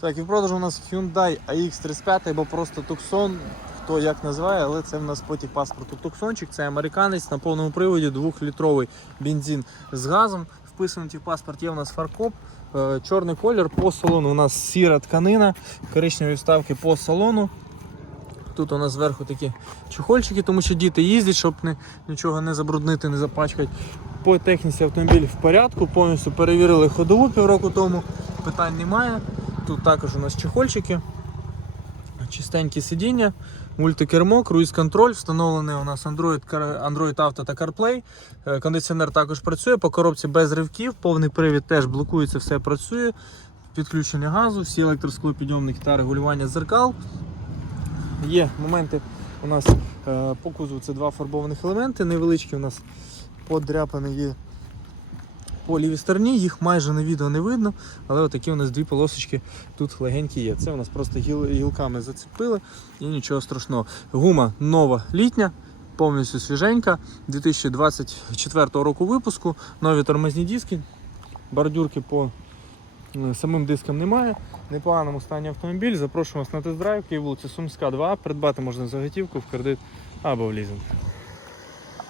Так, і в продажу у нас Hyundai AX35 або просто Tucson, хто як називає, але це в нас потік паспорту Tucsonчик, це американець на повному приводі, 2-літровий бензин з газом. Вписаний в паспорт є у нас фаркоп, е, чорний колір по салону. У нас сіра тканина, коричневі вставки по салону. Тут у нас зверху такі чехольчики, тому що діти їздять, щоб не, нічого не забруднити, не запачкати. По техніці автомобіль в порядку, повністю перевірили ходову півроку тому, питань немає. Тут також у нас чехольчики, чистенькі сидіння, мультикермо, круїз-контроль, встановлений у нас Android, Android Auto та CarPlay. Е, Кондиціонер також працює, по коробці без ривків, повний привід теж блокується, все працює. Підключення газу, всі електросклопідйомники та регулювання зеркал. Є моменти у нас е, по кузову це два фарбованих елементи, невеличкі у нас подряпини є по лівій стороні, їх майже на відео не видно, але отакі у нас дві полосочки тут легенькі є. Це у нас просто гіл, гілками зацепили і нічого страшного. Гума нова літня, повністю свіженька, 2024 року випуску, нові тормозні диски, бордюрки по е, самим дискам немає. Непоганому стані автомобіль. Запрошую вас на тест-драйв, Київ вулиця Сумська, 2. Придбати можна за готівку в кредит або в лізинг.